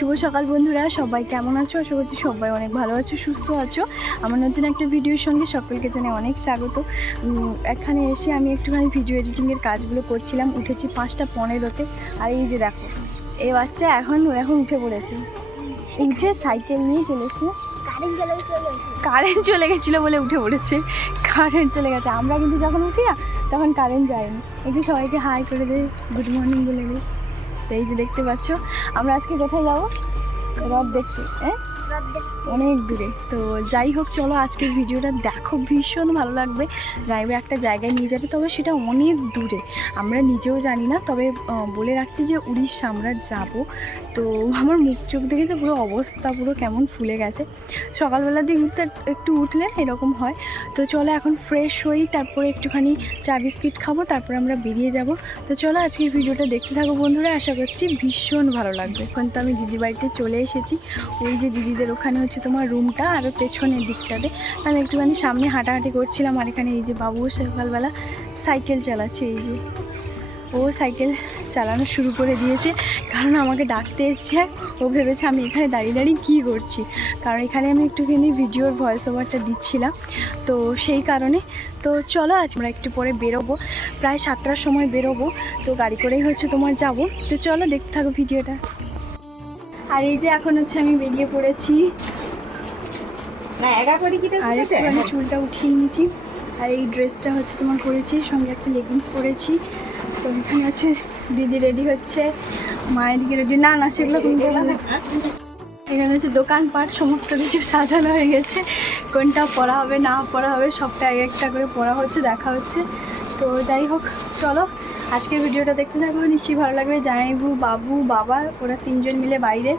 শুভ সকাল বন্ধুরা, সবাই কেমন আছো? আশা করছি সবাই অনেক ভালো আছো, সুস্থ আছো। আমার নতুন একটা ভিডিওর সঙ্গে সকলকে জানাই অনেক স্বাগত। এখানে এসে আমি একটুখানি ভিডিও এডিটিংয়ের কাজগুলো করছিলাম। উঠেছি 5:15-তে। আর এই যে দেখো, এই বাচ্চা এখন উঠে পড়েছে। উঠে সাইকেল নিয়ে চলেছে। কারেন্ট চলে গেছিলো বলে উঠে পড়েছে। কারেন্ট চলে গেছে। আমরা কিন্তু যখন উঠি না তখন কারেন্ট যায়নি। একটু সবাইকে হাই করে দেয়, গুড মর্নিং বলে দেয়। তো এই যে দেখতে পাচ্ছ, আমরা আজকে কোথায় যাবো? হ্রদ দেখতে। অনেক দূরে। তো যাই হোক, চলো আজকের ভিডিওটা দেখো, ভীষণ ভালো লাগবে। ড্রাইভার একটা জায়গায় নিয়ে যাবে, তবে সেটা অনেক দূরে, আমরা নিজেও জানি না। তবে বলে রাখছি যে উড়িষ্যা আমরা যাব। তো আমার মুখ চোখ দেখেছে পুরো অবস্থা, পুরো কেমন ফুলে গেছে। সকালবেলার দিকটা একটু উঠলে এরকম হয়। তো চলো এখন ফ্রেশ হই, তারপরে একটুখানি চা বিস্কিট খাবো, তারপরে আমরা বেরিয়ে যাব। তো চলো আজকের ভিডিওটা দেখতে থাকো বন্ধুরা, আশা করছি ভীষণ ভালো লাগবে। এখন তো আমি দিদি বাড়িতে চলে এসেছি। ওই যে দিদিদের ওখানে হচ্ছে তোমার রুমটা, আর পেছনের দিকটাতে আমি একটুখানি সামনে হাঁটাহাঁটি করছিলাম। আর এখানে এই যে বাবু সকালবেলা সাইকেল চালাচ্ছে। এই যে ও সাইকেল চালানো শুরু করে দিয়েছে, কারণ আমাকে ডাকতে এসছে। ও ভেবেছে আমি এখানে দাঁড়িয়ে দাঁড়িয়ে কী করছি, কারণ এখানে আমি একটুখানি ভিডিওর ভয়েস ওভারটা দিচ্ছিলাম, তো সেই কারণে। তো চলো আজ আমরা একটু পরে বেরোবো, প্রায় 7টার সময় বেরোবো। তো গাড়ি করেই হচ্ছে তোমার যাব। তো চলো দেখতে থাকো ভিডিওটা। আর এই যে এখন হচ্ছে আমি বেরিয়ে পড়েছি। আর একটুখানি চুলটা উঠিয়ে নিয়েছি, আর এই ড্রেসটা হচ্ছে তোমার পরেছি, সঙ্গে একটা লেগিংস পরেছি। তো এখানে হচ্ছে দিদি রেডি হচ্ছে, মায়ের দিকে রেডি না সেগুলো তুমি এখানে হচ্ছে দোকানপাট সমস্ত কিছু সাজানো হয়ে গেছে। কোনটা পরা হবে না পরা হবে সবটা এক একটা করে পরা হচ্ছে, দেখা হচ্ছে। তো যাই হোক, চলো আজকের ভিডিওটা দেখতে থাকবো, নিশ্চয়ই ভালো লাগবে। জামাইবু, বাবু, বাবা, ওরা 3জন মিলে বাইরে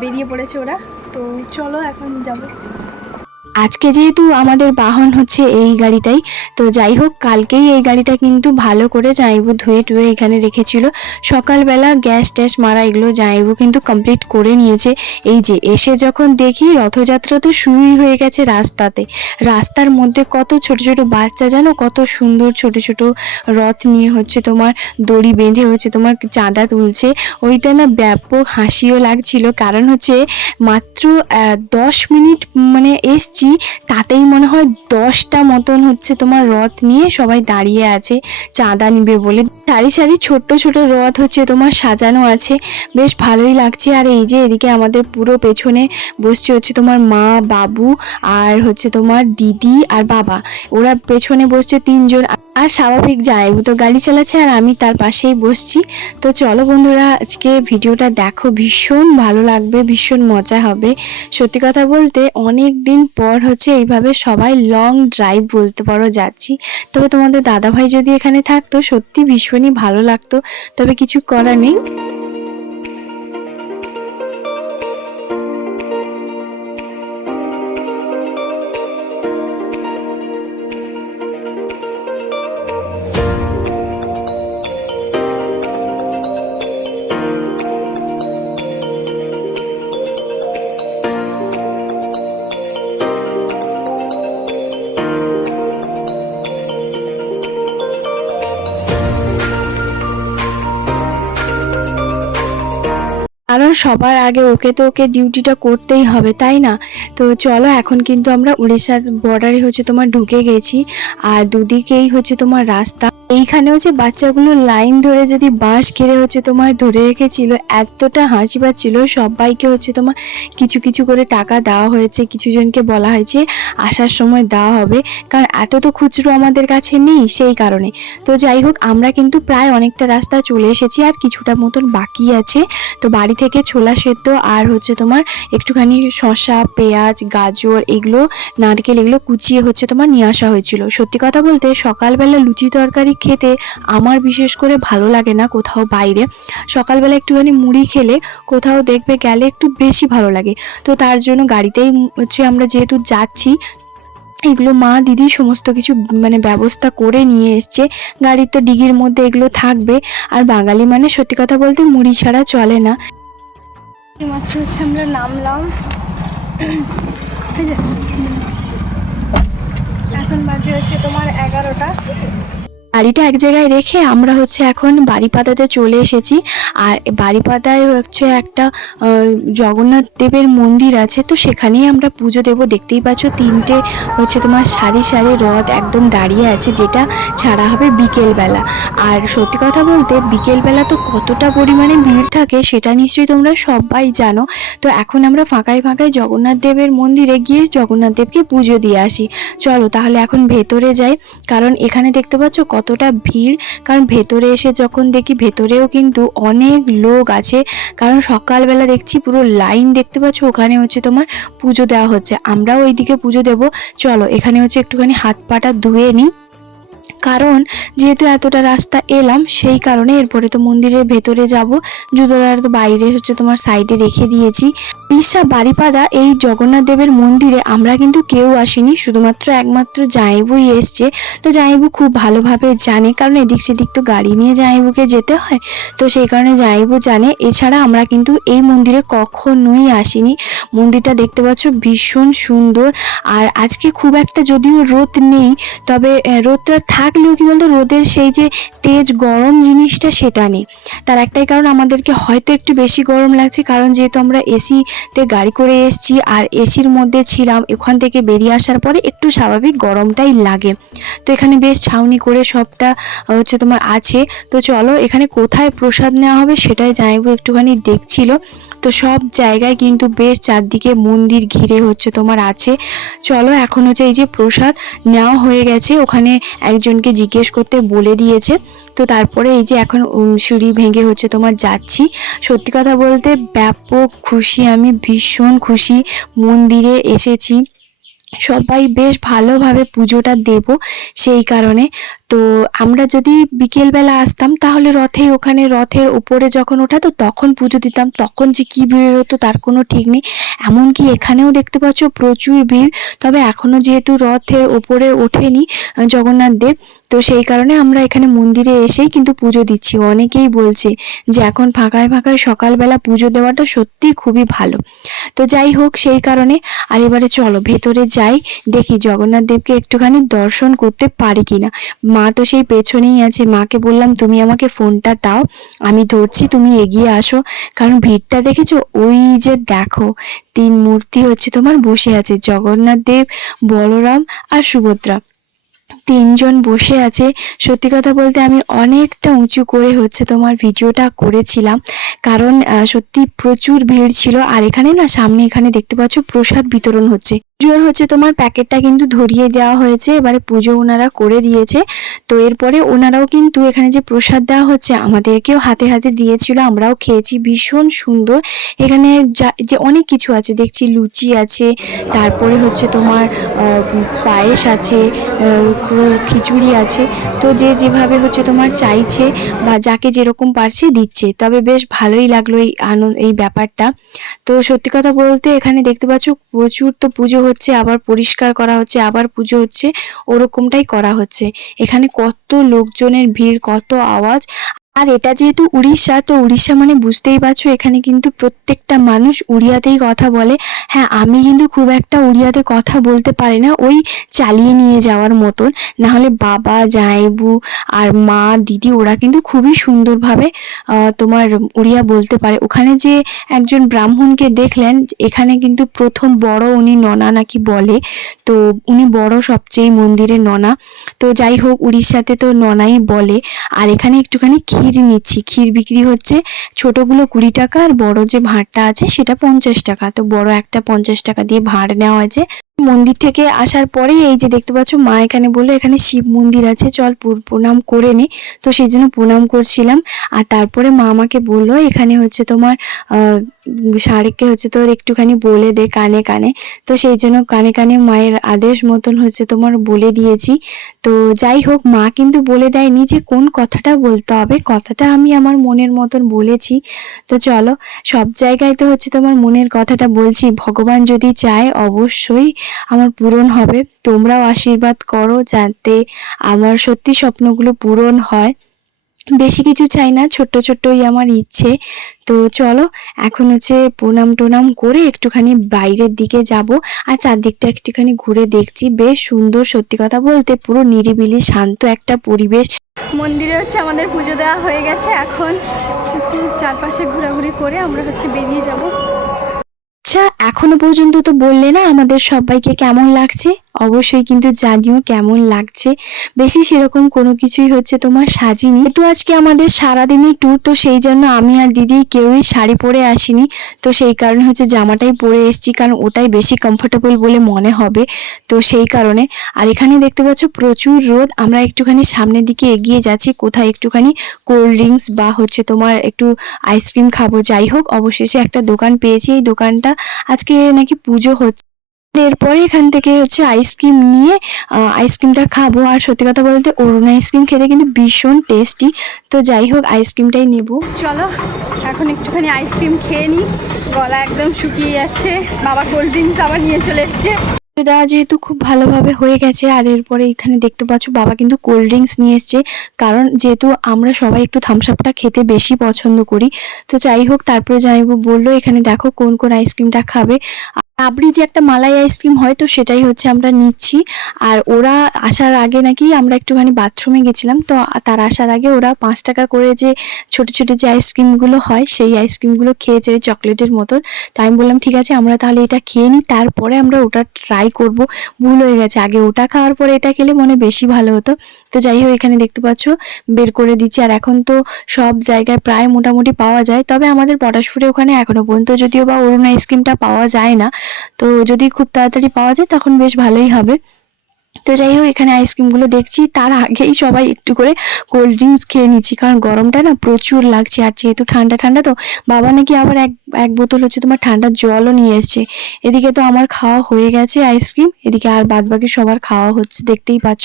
বেরিয়ে পড়েছে ওরা। তো চলো এখন যাবো। আজকে যেহেতু আমাদের বাহন হচ্ছে এই গাড়িটাই, তো যাই হোক, কালকেই এই গাড়িটা কিন্তু ভালো করে জামাইবু ধুয়ে টুয়ে এখানে রেখেছিল। সকালবেলা গ্যাস ট্যাস মারা এগুলো জামাইবু কিন্তু কমপ্লিট করে নিয়েছে। এই যে এসে যখন দেখি রথযাত্রা তো শুরুই হয়ে গেছে রাস্তাতে। রাস্তার মধ্যে কত ছোট ছোট বাচ্চা, জানো, কত সুন্দর ছোট ছোট রথ নিয়ে হচ্ছে তোমার দড়ি বেঁধে হচ্ছে তোমার চাঁদা তুলছে। ওইটা না ব্যাপক হাসিও লাগছিল, কারণ হচ্ছে মাত্র 10 মিনিট মানে এসছি, তাতেই মনে হয় 10টা মতন হচ্ছে তোমার রথ নিয়ে সবাই দাঁড়িয়ে আছে চাঁদা নিবে বলে। সারি সারি ছোট্ট ছোট রথ হচ্ছে তোমার সাজানো আছে, বেশ ভালোই লাগছে। আর এই যে এদিকে আমাদের পুরো পেছনে বসছে হচ্ছে তোমার মা, বাবু, আর হচ্ছে তোমার দিদি আর বাবা, ওরা পেছনে বসছে 3জন। আর স্বাভাবিক জামাইবু তো গাড়ি চালাচ্ছে, আর আমি তার পাশেই বসছি। তো চলো বন্ধুরা আজকে ভিডিওটা দেখো, ভীষণ ভালো লাগবে, ভীষণ মজা হবে। সত্যি কথা বলতে অনেক দিন পর হচ্ছে এইভাবে সবাই লং ড্রাইভ বলতে পারো যাচ্ছি। তবে তোমাদের দাদাভাই যদি এখানে থাকতো সত্যি ভীষণই ভালো লাগতো, তবে কিছু করার নেই। কারণ সবার আগে ওকে ডিউটিটা করতেই হবে, তাই না? তো চলো এখন কিন্তু আমরা উড়িষ্যার বর্ডারে হচ্ছে তোমার ঢুকে গেছি, আর দুদিকেই হচ্ছে তোমার রাস্তা। এইখানে হচ্ছে বাচ্চাগুলো লাইন ধরে যদি বাঁশ ঘিরে হচ্ছে তোমার ধরে রেখেছিল, এতটা হাসি পাচ্ছিল। সবাইকে হচ্ছে তোমার কিছু কিছু করে টাকা দেওয়া হয়েছে, কিছু জনকে বলা হয়েছে আসার সময় দেওয়া হবে, কারণ এত তো খুচরো আমাদের কাছে নেই, সেই কারণে। তো যাই হোক, আমরা কিন্তু প্রায় অনেকটা রাস্তা চলে এসেছি, আর কিছুটা মতন বাকি আছে। তো বাড়ি থেকে ছোলা সেদ্ধ আর হচ্ছে তোমার একটুখানি শসা, পেঁয়াজ, গাজর, এগুলো নারকেল, এগুলো কুচিয়ে হচ্ছে তোমার নিয়ে আসা হয়েছিল। সত্যি কথা বলতে সকালবেলা লুচি তরকারি খেতে আমার বিশেষ করে ভালো লাগে না কোথাও বাইরে। সকালবেলা একটুখানি মুড়ি খেলে কোথাও দেখবে গেলে একটু বেশি ভালো লাগে। তো তার জন্য গাড়িতেই হচ্ছে আমরা যেহেতু যাচ্ছি, এগুলো মা দিদি সমস্ত কিছু মানে ব্যবস্থা করে নিয়ে এসছে। গাড়ির তো ডিগির মধ্যে এগুলো থাকবে, আর বাঙালি মানে সত্যি কথা বলতে মুড়ি ছাড়া চলে না। মাত্র হচ্ছে আমরা নামলাম, এখন বাজে হচ্ছে তোমার 11টা। গাড়িটা এক জায়গায় রেখে আমরা হচ্ছে এখন বারিপাদাতে চলে এসেছি। আর বারিপাদায় হচ্ছে একটা জগন্নাথ দেবের মন্দির আছে, তো সেখানেই আমরা পুজো দেব। দেখতেই পাচ্ছ 3টে হচ্ছে তোমার সারি সারি রথ একদম দাঁড়িয়ে আছে, যেটা ছাড়া হবে বিকেলবেলা। আর সত্যি কথা বলতে বিকেলবেলা তো কতটা পরিমাণে ভিড় থাকে সেটা নিশ্চয়ই তোমরা সবাই জানো। তো এখন আমরা ফাঁকায় ফাঁকায় জগন্নাথ দেবের মন্দিরে গিয়ে জগন্নাথ দেবকে পুজো দিয়ে আসি। চলো তাহলে এখন ভেতরে যাই, কারণ এখানে দেখতে পাচ্ছ কতটা ভিড়। কারণ ভেতরে এসে যখন দেখি ভেতরেও কিন্তু অনেক লোক আছে, কারণ সকালবেলা দেখছি পুরো লাইন দেখতে পাচ্ছ, ওখানে হচ্ছে তোমার পুজো দেওয়া হচ্ছে। আমরাও ওইদিকে পুজো দেব। চলো এখানে হচ্ছে একটুখানি হাত পাটা ধুয়ে নিই, কারণ যেহেতু এতটা রাস্তা এলাম সেই কারণে। এরপরে তো মন্দিরের ভেতরে যাব, জুতোটা তো বাইরে হচ্ছে তোমার সাইডে রেখে দিয়েছি। উড়িষ্যা বারিপাদা এই জগন্নাথ দেবের মন্দিরে আমরা কিন্তু কেউ আসিনি, শুধুমাত্র একমাত্র জামাইবুই এসছে। তো জামাইবু খুব ভালোভাবে জানে, কারণ এদিক সেদিক তো গাড়ি নিয়ে জামাইবুকে যেতে হয়, তো সেই কারণে জামাইবু জানে। এছাড়া আমরা কিন্তু এই মন্দিরে কখনোই আসিনি। মন্দিরটা দেখতে পাচ্ছ ভীষণ সুন্দর। আর আজকে খুব একটা যদিও রোদ নেই, তবে রোদটা থাকলেও কি বলতো রোদের সেই যে তেজ গরম জিনিসটা সেটা নেই। তার একটাই কারণ আমাদেরকে হয়তো একটু বেশি গরম লাগছে, কারণ যেহেতু আমরা এসিতে গাড়ি করে এসেছি আর এসির মধ্যে ছিলাম, ওখান থেকে বেরিয়ে আসার পরে একটু স্বাভাবিক গরমটাই লাগে। তো এখানে বেশ ছাউনি করে সবটা হচ্ছে তোমার আছে। তো চলো এখানে কোথায় প্রসাদ নেওয়া হবে সেটাই জানাবো, একটুখানি দেখছিল। তো সব জায়গায় কিন্তু বেশ চারদিকে মন্দির ঘিরে হচ্ছে তোমার আছে। চলো এখন হচ্ছে এই যে প্রসাদ নেওয়া হয়ে গেছে, ওখানে একজনকে জিজ্ঞেস করতে বলে দিয়েছে। তো তারপরে এই যে এখন সিঁড়ি ভেঙে হচ্ছে তোমার যাচ্ছি। সত্যি কথা বলতে ব্যাপক খুশি, আমি ভীষণ খুশি মন্দিরে এসেছি। সবাই বেশ ভালোভাবে পুজোটা দেব সেই কারণে। তো আমরা যদি বিকেলবেলা আসতাম তাহলে ওখানে রথের উপরে যখন ওঠাতো তখন পুজো দিতাম, তখন যে কি ভিড় হতো তার কোনো ঠিক নেই। এমনকি এখানেও দেখতে পাচ্ছ প্রচুর ভিড়, তবে এখনো যেহেতু রথের ওপরে ওঠেনি জগন্নাথ দেব, তো সেই কারণে আমরা এখানে মন্দিরে এসেই কিন্তু পুজো দিচ্ছি। অনেকেই বলছে যে এখন ফাঁকায় ফাঁকায় সকালবেলা পুজো দেওয়াটা সত্যি খুবই ভালো। তো যাই হোক সেই কারণে। আর এবারে চলো ভেতরে যাই, দেখি জগন্নাথ দেবকে একটুখানি দর্শন করতে পারি কিনা। মা তো সেই পেছনেই আছে, মাকে বললাম তুমি আমাকে ফোনটা দাও, আমি ধরছি, তুমি এগিয়ে আসো। কারণ ভিড়টা দেখেছো, ওই যে দেখো 3 মূর্তি হচ্ছে তোমার বসে আছে, জগন্নাথ দেব, বলরাম আর সুভদ্রা, 3 জন বসে আছে। সত্যি কথা বলতে আমি অনেকটা উঁচু করে হচ্ছে তোমার ভিডিওটা করেছিলাম, কারণ সত্যি প্রচুর ভিড় ছিল। আর এখানে না সামনে এখানে দেখতে পাচ্ছ প্রসাদ বিতরণ হচ্ছে। পুজোর হচ্ছে তোমার প্যাকেটটা কিন্তু ধরিয়ে দেওয়া হয়েছে, এবারে পুজো ওনারা করে দিয়েছে। তো এরপরে ওনারাও কিন্তু এখানে যে প্রসাদ দেওয়া হচ্ছে আমাদেরকেও হাতে হাতে দিয়েছিল, আমরাও খেয়েছি, ভীষণ সুন্দর। এখানে যে অনেক কিছু আছে দেখছি, লুচি আছে, তারপরে হচ্ছে তোমার পায়েস আছে, খিচুড়ি আছে। তো যে যেভাবে হচ্ছে তোমার চাইছে বা যাকে যেরকম পারছে দিচ্ছে, তবে বেশ ভালোই লাগলো এই ব্যাপারটা। তো সত্যি কথা বলতে এখানে দেখতে পাচ্ছ প্রচুর তো পুজো হচ্ছে, আবার পরিষ্কার করা হচ্ছে, আবার পুজো হচ্ছে, ওরকমটাই করা হচ্ছে। এখানে কত লোকজনের ভিড়, কত আওয়াজ। আর এটা যেহেতু উড়িষ্যা, তো উড়িষ্যা মানে বুঝতেই পারছো এখানে কিন্তু প্রত্যেকটা মানুষ উড়িয়াতেই কথা বলে। হ্যাঁ আমি কিন্তু খুব একটা উড়িয়াতে কথা বলতে পারি না, ওই চালিয়ে নিয়ে যাওয়ার মতন। না হলে বাবা, জামাইবু আর মা, দিদি ওরা কিন্তু খুবই সুন্দরভাবে তোমার উড়িয়া বলতে পারে। ওখানে যে একজন ব্রাহ্মণকে দেখলেন, এখানে কিন্তু প্রথম বড় উনি ননা নাকি বলে, তো উনি বড় সবচেয়ে মন্দিরের ননা। তো যাই হোক উড়িষ্যাতে তো ননাই বলে। আর এখানে একটুখানি ক্ষীর নিচ্ছি, ক্ষীর বিক্রি হচ্ছে, ছোটগুলো 20 টাকা আর বড় যে ভাঁড়টা আছে সেটা 50 টাকা। তো বড় একটা 50 টাকা দিয়ে ভাঁড় নেওয়া হয়েছে। মন্দির থেকে আসার পরেই এই যে দেখতে পাচ্ছ মা এখানে বললো এখানে শিব মন্দির আছে, চল প্রণাম করে নে। তো সেই জন্য প্রণাম করছিলাম। আর তারপরে মা আমাকে বললো এখানে হচ্ছে তোমার শাড়িকে হচ্ছে তোর একটুখানি বলে দে কানে কানে। তো সেই জন্য কানে কানে মায়ের আদেশ মতন হচ্ছে তোমার বলে দিয়েছি। তো যাই হোক মা কিন্তু বলে দেয়নি যে কোন কথাটা বলতে হবে, কথাটা আমি আমার মনের মতন বলেছি। তো চলো সব জায়গায় তো হচ্ছে তোমার মনের কথাটা বলছি, ভগবান যদি চায় অবশ্যই আমার পূরণ হবে। তোমরাও আশীর্বাদ করো যাতে আমার সত্যি স্বপ্নগুলো পূরণ হয়। বেশি কিছু চাই না, ছোট্ট ছোট্টই আমার ইচ্ছে। তো চলো এখন হচ্ছে প্রণাম টোনাম করে একটুখানি বাইরের দিকে যাব। আর চারদিকটা একটুখানি ঘুরে দেখছি, বেশ সুন্দর, সত্যি কথা বলতে পুরো নিরিবিলি শান্ত একটা পরিবেশ। মন্দিরে হচ্ছে আমাদের পুজো দেওয়া হয়ে গেছে, এখন একটু চারপাশে ঘোরাঘুরি করে আমরা হচ্ছে বেরিয়ে যাব। আচ্ছা, এখনো পর্যন্ত তো বললে না আমাদের সবাইকে কেমন লাগছে, অবশ্যই কিন্তু জানিও কেমন লাগছে। বেশি সেরকম কোনো কিছুই হচ্ছে তোমার সাজিনি, তো আজকে আমাদের সারাদিনই ট্যুর, তো সেই জন্য আমি আর দিদি কেউই শাড়ি পরে আসিনি, তো সেই কারণে হচ্ছে জামাটাই পরে এসেছি, কারণ ওটাই বেশি কমফোর্টেবল বলে মনে হবে, তো সেই কারণে। আর এখানে দেখতে পাচ্ছ প্রচুর রোদ, আমরা একটুখানি সামনের দিকে এগিয়ে যাচ্ছি, কোথায় একটুখানি কোল্ড ড্রিঙ্কস বা হচ্ছে তোমার একটু আইসক্রিম খাবো। যাই হোক, অবশেষে একটা দোকান পেয়েছি, এই দোকানটা আজকে নাকি পুজো হচ্ছে, এরপরে এখান থেকে হচ্ছে আইসক্রিম নিয়ে আইসক্রিমটা খাবো। আর সত্যি কথা বলতে অরুণ আইসক্রিম খেতে কিন্তু ভীষণ টেস্টি, তো যাই হোক আইসক্রিমটাই নেব। চলো এখন একটুখানি আইসক্রিম খেয়ে নিই, গলা একদম শুকিয়ে যাচ্ছে, বাবা কোল্ড ড্রিঙ্কস আবার নিয়ে চলে এসছে। দেওয়া যেহেতু খুব ভালোভাবে হয়ে গেছে, আর এরপরে এখানে দেখতে পাচ্ছ বাবা কিন্তু কোল্ড ড্রিঙ্কস নিয়ে এসছে, কারণ যেহেতু আমরা সবাই একটু থামস আপটা খেতে বেশি পছন্দ করি। তো যাই হোক, তারপরে জামাইবাবু বললো এখানে দেখো কোন কোন আইসক্রিমটা খাবে। রাবড়ি যে একটা মালাই আইসক্রিম হয়, তো সেটাই হচ্ছে আমরা নিচ্ছি। আর ওরা আসার আগে নাকি আমরা একটুখানি বাথরুমে গেছিলাম, তো তার আসার আগে ওরা 5 টাকা করে যে ছোট ছোট যে আইসক্রিমগুলো হয় সেই আইসক্রিমগুলো খেয়েছে ওই চকলেটের মতন। তো আমি বললাম ঠিক আছে আমরা তাহলে এটা খেয়ে নিই, তারপরে আমরা ওটা ট্রাই করব। ভুল হয়ে গেছে, আগে ওটা খাওয়ার পরে এটা খেলে মনে বেশি ভালো হতো। তো যাই হোক, এখানে দেখতে পাচ্ছ বের করে দিচ্ছি। আর এখন তো সব জায়গায় প্রায় মোটামুটি পাওয়া যায়, তবে আমাদের পটাশপুরে ওখানে এখনো পর্যন্ত যদিও বা অরুণ আইসক্রিমটা পাওয়া যায় না, তো যদি খুব তাড়াতাড়ি পাওয়া যায় তখন বেশ ভালোই হবে। তো যাই হোক, এখানে আইসক্রিমগুলো দেখছি, তার আগেই সবাই একটু করে কোল্ড ড্রিঙ্কস খেয়ে নিচ্ছি, কারণ গরমটা না প্রচুর লাগছে, আর যেহেতু ঠান্ডা ঠান্ডা, তো বাবা নাকি আবার এক বোতল হচ্ছে তোমার ঠান্ডার জলও নিয়ে এসছে। এদিকে তো আমার খাওয়া হয়ে গেছে আইসক্রিম, এদিকে আর বাদ বাকি সবার খাওয়া হচ্ছে, দেখতেই পাচ্ছ।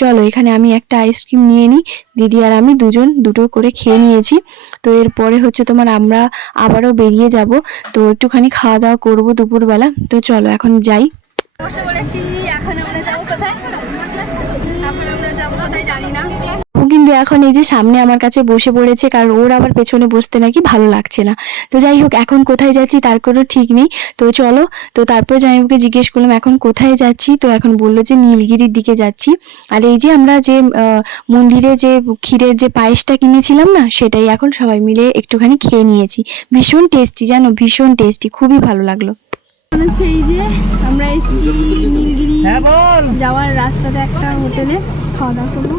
চলো এখানে আমি একটা আইসক্রিম নিয়ে নিই, দিদি আর আমি দুজন দুটো করে খেয়ে নিয়েছি। তো এরপরে হচ্ছে তোমার আমরা আবারও বেরিয়ে যাব, তো একটুখানি খাওয়া দাওয়া করবো দুপুরবেলা। তো চলো এখন যাই। বসে বলেছি, এখন আমরা যাবো কোথায়, এখন আমরা যাবো কোথায় জানি না। ও কিন্তু এখন এই যে সামনে আমার কাছে বসে পড়েছে, কারণ ওর আবার পেছনে বসতে নাকি ভালো লাগছে না। তো যাই হোক, এখন কোথায় যাচ্ছি তার কোনো ঠিক নেই। তো চলো, তো তারপর জামাইবাবুকে জিজ্ঞেস করলাম এখন কোথায় যাচ্ছি, তো এখন বললো যে নীলগিরির দিকে যাচ্ছি। আর এই যে আমরা যে মন্দিরে যে ক্ষীরের যে পায়েসটা কিনেছিলাম না, সেটাই এখন সবাই মিলে একটুখানি খেয়ে নিয়েছি। ভীষণ টেস্টি, জানো, ভীষণ টেস্টি, খুবই ভালো লাগলো। হচ্ছে এই যে আমরা এসেছি নীলগিরি যাওয়ার রাস্তাতে একটা হোটেলে খাওয়া দাওয়া করবো।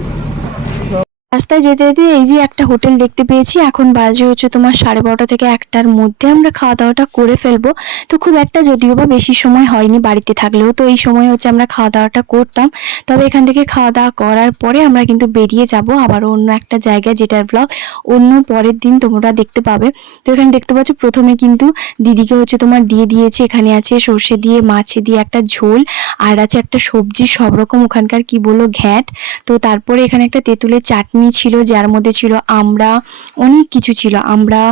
রাস্তায় যেতে যেতে এই যে একটা হোটেল দেখতে পেয়েছি, এখন বাজে হচ্ছে তোমার 12:30 থেকে 1টার মধ্যে আমরা খাওয়া দাওয়াটা করে ফেলবো। তো খুব একটা যদিও বা বেশি সময় হয়নি বাড়িতে থাকলেও, তো এই সময় হচ্ছে আমরা খাওয়া দাওয়াটা করতাম। তবে এখান থেকে খাওয়া দাওয়া করার পরে আমরা কিন্তু বেরিয়ে যাব আবার অন্য একটা জায়গায়, যেটার ব্লগ অন্য পরের দিন তোমরা দেখতে পাবে। তো এখানে দেখতে পাচ্ছ প্রথমে কিন্তু দিদিকে হচ্ছে তোমার দিয়ে দিয়েছে, এখানে আছে সর্ষে দিয়ে মাছে দিয়ে একটা ঝোল, আর আছে একটা সবজি সব রকম ওখানকার কি বলো ঘ্যাট। তো তারপরে এখানে একটা তেঁতুলের চাটনি ছিল, যার মধ্যে ছিল আমড়া, অনেক কিছু ছিল, আমড়া,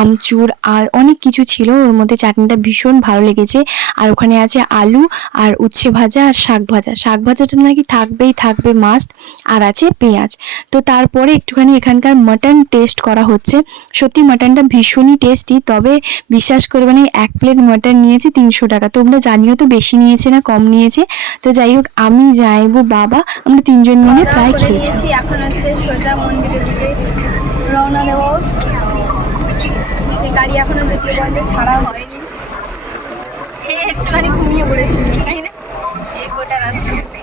আমচুর আর অনেক কিছু ছিল ওর মধ্যে। চাটনিটা ভীষণ ভালো লেগেছে। আর ওখানে আছে আলু আর উচ্ছে ভাজা আর শাক ভাজা, শাক ভাজাটা নাকি থাকবেই থাকবে মাস্ট, আর আছে পেঁয়াজ। তো তারপরে একটুখানি এখানকার মাটন টেস্ট করা হচ্ছে, সত্যি মাটনটা ভীষণই টেস্টি। তবে বিশ্বাস করবে না, 1 প্লেট মাটন নিয়েছে 300 টাকা। তোমরা জানিও তো বেশি নিয়েছে না কম নিয়েছে। তো যাই হোক, আমি যাইবো বাবা আমরা 3 জন মিলে প্রায় খেয়েছি। এখন আছে সোজা মন্দিরের দিকে রওনা দেব, যে গাড়ি এখনো যদিও বন্ধ ছাড়া হয়নি, একটুখানি ঘুমিয়ে পড়েছিল তাই না এই গোটা রাস্তা।